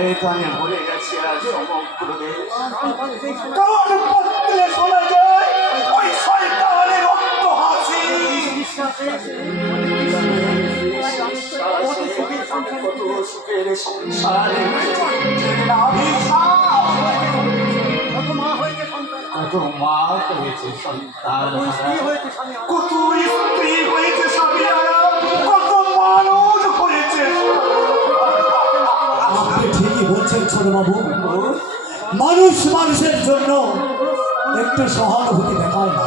হয়তো আমি ভুলে গেছি আর সমগ্র দেশ কারণ পত্রে শোনা যায় ওই শয়তানের রক্ত হাসি কত সুখের সংসারে কত মা হয়েছে সন্তান, কত স্ত্রী হয়েছে স্বামী, কত মানুষ হয়েছে। আপনি ঠিকই বলছেন ছোট বাবু, মানুষ মানুষের জন্য একটু সহানুভূতি দেখায় না।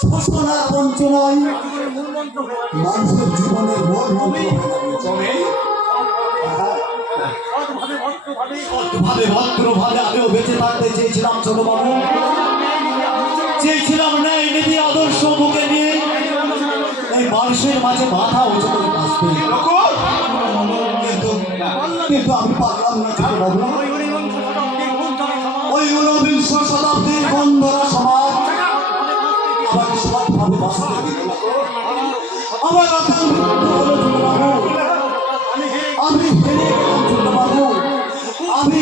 শোষণ আর বঞ্চনায় মানুষের জীবনের মূল মন্ত্র। ভাবে ভদ্রভাবে আমিও বেঁচে থাকতে চেয়েছিলাম ছোট বাবু, চেয়েছিলাম ন্যায় নীতি আদর্শ বুকে নিয়ে এই মানুষের মাঝে মাথা উঁচু করে বাঁচতে, কিন্তু আমি পারলাম না ছোট বাবু। ওই ঊনবিংশ শতাব্দীর বন্ধরা সমাজ আমাকে সৎভাবে বাঁচতে দিল। আমার অকাল মৃত্যু হলো ছোট বাবু, আমি হেরে গেলাম ছোট বাবু, আমি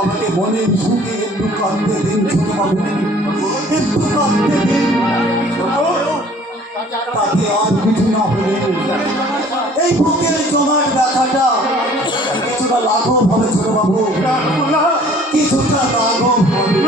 আমাকে মনের সুখে একটু কাঁদতে দিন ছোট বাবু, একটু কাঁদতে দিন। তাতে আর কিছু না হলে এই বুকের জমার ব্যথাটা কিছুটা লাঘব হবে ছোট বাবু, কিছুটা লাঘব হবে।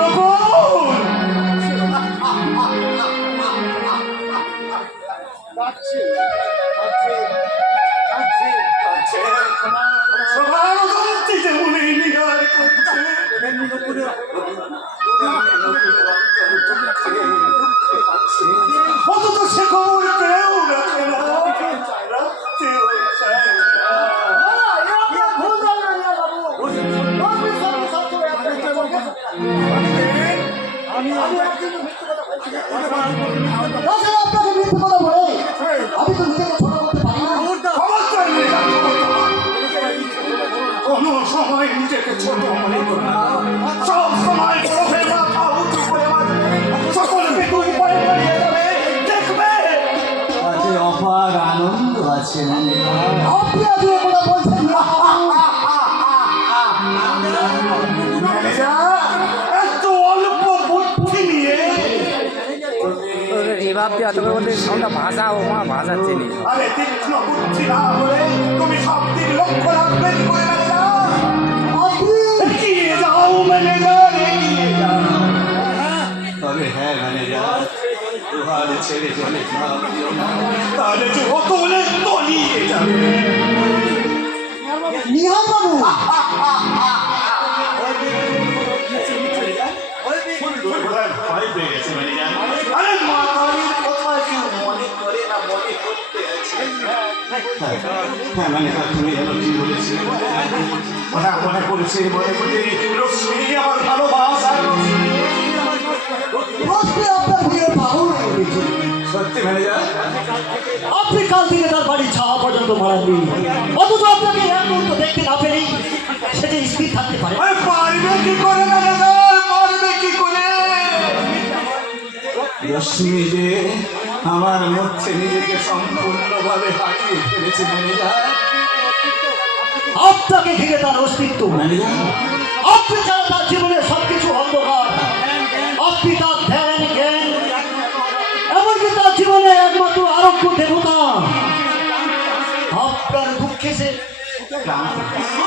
অন্তত সে খবর পেয়েও রাখে না। আপনাকে মিথ্যে কথা বলে আমি তো নিজেকে ছোট করতে পারি না। কোনো সময় নিজেকে ছোট মনে করো না, সব সময় প্রভের মাথা উঁচু করে বাঁচবে, সকলকে দুই পায়ে দাঁড়িয়ে যাবে, দেখবে আজে অপার আনন্দ আছে। আপনি আজ এগুলো বলছেন না। এত অল্প বুদ্ধি নিয়ে ভাবতে অত করে বলতে সবটা ভাষা ও মা ভাষার চিনি। আরে তীক্ষ্ণ বুদ্ধি না হলে তুমি সব দিক লক্ষ্য রাখবে কি করে ম্যানেজার? এগিয়ে যাও ম্যানেজার, এগিয়ে যাও। তবে হ্যাঁ ম্যানেজার, তোমার ছেড়ে চলে যাও না, তাহলে যে অতলে তলিয়ে যাবে। নিহার বাবু, ভয় পেয়ে গেছে ম্যানেজার। আরে মাতারির কথা কেউ মনে করে না, মনে করতে আছে। হ্যাঁ ম্যানেজার, তুমি যেন কি বলেছিলে? হ্যাঁ মনে করেছি, মনে করি রশ্মি আমার ভালোবাসা। আপনার বিয়ে বাহুল হয়ে গেছে। সত্যি ম্যানেজার? আপনি কাল থেকে তার বাড়ি ছাওয়া পর্যন্ত মারাননি, অথচ আপনাকে এক মুহূর্ত দেখতে না পেলেই সেটা স্থির থাকতে পারে। পারবে কি করে ম্যানেজার, পারবে কি করে? রশ্মি যে আমার মধ্যে নিজেকে সম্পূর্ণভাবে হারিয়ে ফেলেছে ম্যানেজার। আপনাকে ঘিরে তার অস্তিত্ব, আপনি ছাড়া তার জীবনে সবকিছু অন্ধকার। আপনি তার ধ্যান জ্ঞান, এমনকি তার জীবনে একমাত্র আরোগ্য দেবতা। আপনার দুঃখে সে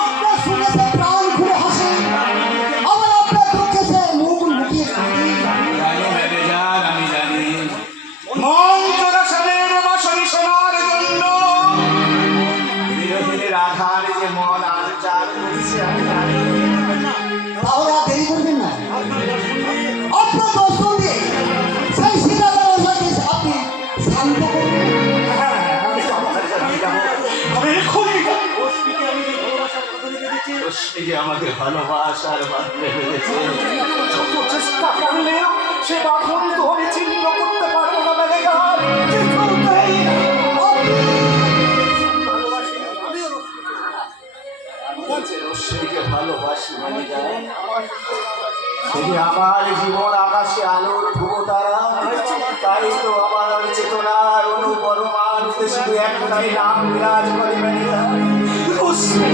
আপনার শুনে সে প্রাণ খুলে হাসে, আবার আপনার দুঃখে সে মুখ লুকিয়ে কাঁদে। জানি ম্যানেজার, আমি জানি মন্ত্রসানের বাসনি শোনার জন্য বিরোধীদের আধার যে মন আর চার করছে আমি জানি। তাহলে আর দেরি করবেন না, আপনার দর্শন দিয়ে সেই সীতাদার ওঝাকে আপনি শান্ত করবেন। হ্যাঁ আমি যাবো, আমি এক্ষুনি যাবো। রশ্মি যে আমাকে ভালোবাসার বাঁধতে পেরেছে, যত চেষ্টা করলেও সে বাঁধন ধরে ছিন্ন করতে পারবো না ম্যানেজার। কিছুতেই না। রশ্মিকে ভালোবাসি ম্যানেজার, সেটি আমার জীবন আকাশে আলোর ধ্রুব তারা। তাই তো আমার চেতনার অনুপরমান শুধু একটাই নাম বিরাজ করে বেড়িয়া, রশ্মি,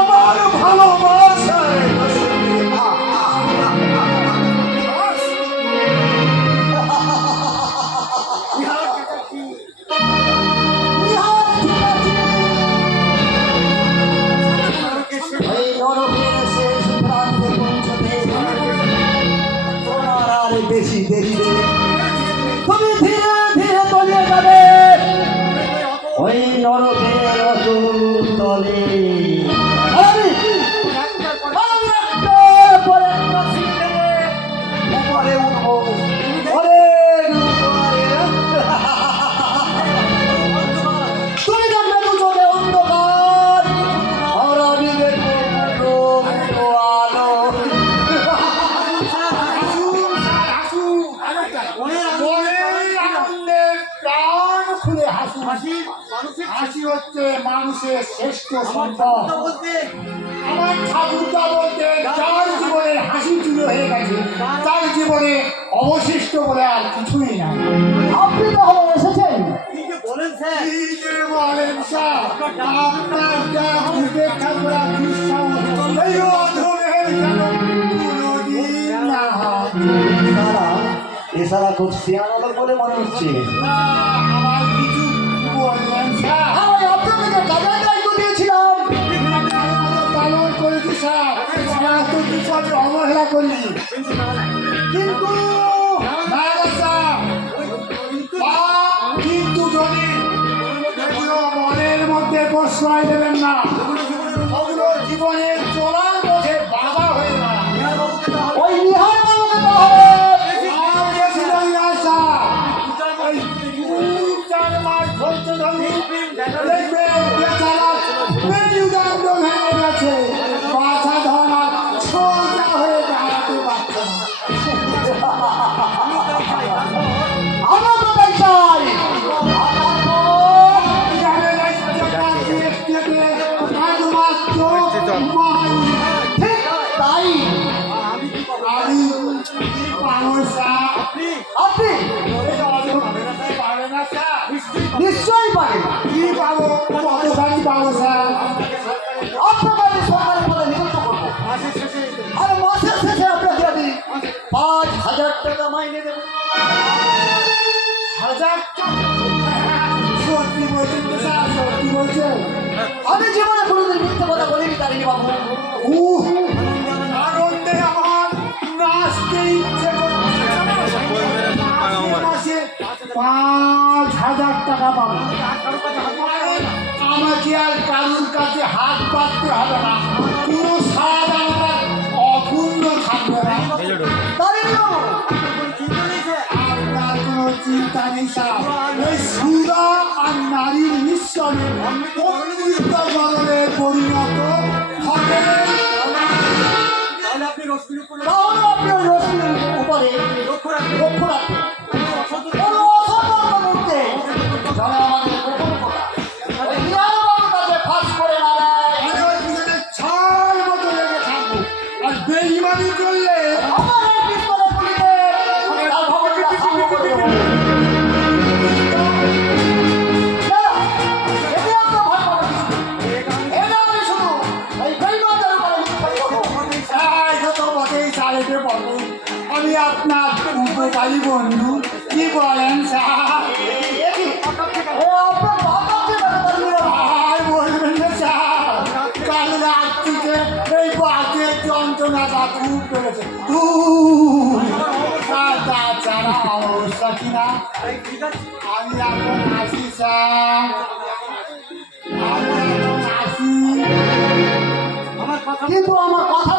আমার ভালোবাসায় রশ্মি। এই নরকের শেষ প্রান্তে পৌঁছতে তোমার আর বেশি দেরি নেই। তুমি ধীরে ধীরে তলিয়ে যাবে ওই নরকের অতল তলে। আমি একটার পর একটা সিঁড়ি বেয়ে উপরে উঠবো, অনেক উপরে। তুমি দেখবে দু চোখে অন্ধকার, আর আমি দেখবো দুটো আলো। হাসি হচ্ছে মানুষের শ্রেষ্ঠ সম্পদ। আমার ঠাকুরটা বলতে যার জীবনের হাসি চুরি হয়ে গেছে তার জীবনে অবশিষ্ট বলে আর কিছুই নাই। আপনি তাহলে এসেছেন? কি যে বলেন স্যার, আপনার যা উপেক্ষা করা দুঃসাহস এই অধমের যেন কোনোদিন না হয়। এছাড়া খুব সিয়ানা লোক বলে মনে হচ্ছে। আমার কিছু বললেন স্যার, আমি আপনাকে কাজের দায়িত্ব দিয়েছিলাম। পালন করেছি স্যার, তো কিছু আমি অবহেলা করি কিন্তু না স্যার, কিন্তু যদি এগুলো মনের মধ্যে প্রশ্রয় দেবেন না, ওগুলো জীবনের চলার পথে বাধা হয়ে দাঁড়ায়। ওই নিহার বাবুকে তাহলে আর বেশি দেরি নয় স্যার, ওই 2-4 মাস ধৈর্য ধরুন, দেখবেন বেচারা মেরুদণ্ড ভেঙে গেছে, মাথা ধরা সোজা হয়ে দাঁড়াতে পারছে না। আমার তো তাই চাই। ঠিক তাই। আপনি নিশ্চয়ই পারেন। আপনাকে আমি সরকারি পদে নিযুক্ত করবো, আর মাসের শেষে আপনাকে আমি 5,000 টাকা মাইনে দেবো। আমি জীবনে কোনোদিন মিথ্যে কথা বলিনি তারিণী বাবু। আনন্দে আমার নাচতে ইচ্ছে করছে। মাসে 5,000 টাকা পাবো, আমাকে আর কারুর কাছে হাত পাততে হবে না, পুরো স্বাদ আমার অপূর্ণ থাকবে না। তারিণী বাবু, আপনার কোনো চিন্তা নেই স্যার, এই সুরা আর নারীর মিশ্রণে অমৃত জলে পরিণত হবে। তাহলে আপনি ওই রশ্মির উপরে লক্ষ্য রাখবেন। কোনো অসতর্ক মুহূর্তে যেন আমাদের গোপন কথা ওই নিহার বাবুর কাছে ফাঁস করে না দেয়। আমি ওই পিছনে ছাই মতো লেগে থাকবো, আর বেইমানি করলে আমার এই পিস্তলে পুলিতে তার ভবনটা সাঙ্গ করে দেবো। না, এতে আপনার ভয় পাবে কিছু নেই। এটা আমি শুধু এই বেইমানদের উপরে নিক্ষেপ করবো। ছাই যত বটেই চালিতে বলো, আমি আপনার উপকারী বন্ধু, কি বলেন স্যার? আপনার বাতাসে বেড়ে তারিণী বাবু। আর বলবেন না স্যার, কাল রাত থেকে এই বাতের যন্ত্রণাটা খুব বেড়েছে। তাছাড়া অবস্থা কিনা, আমি এখন আসি স্যার, আমি এখন আসি। কিন্তু আমার কথা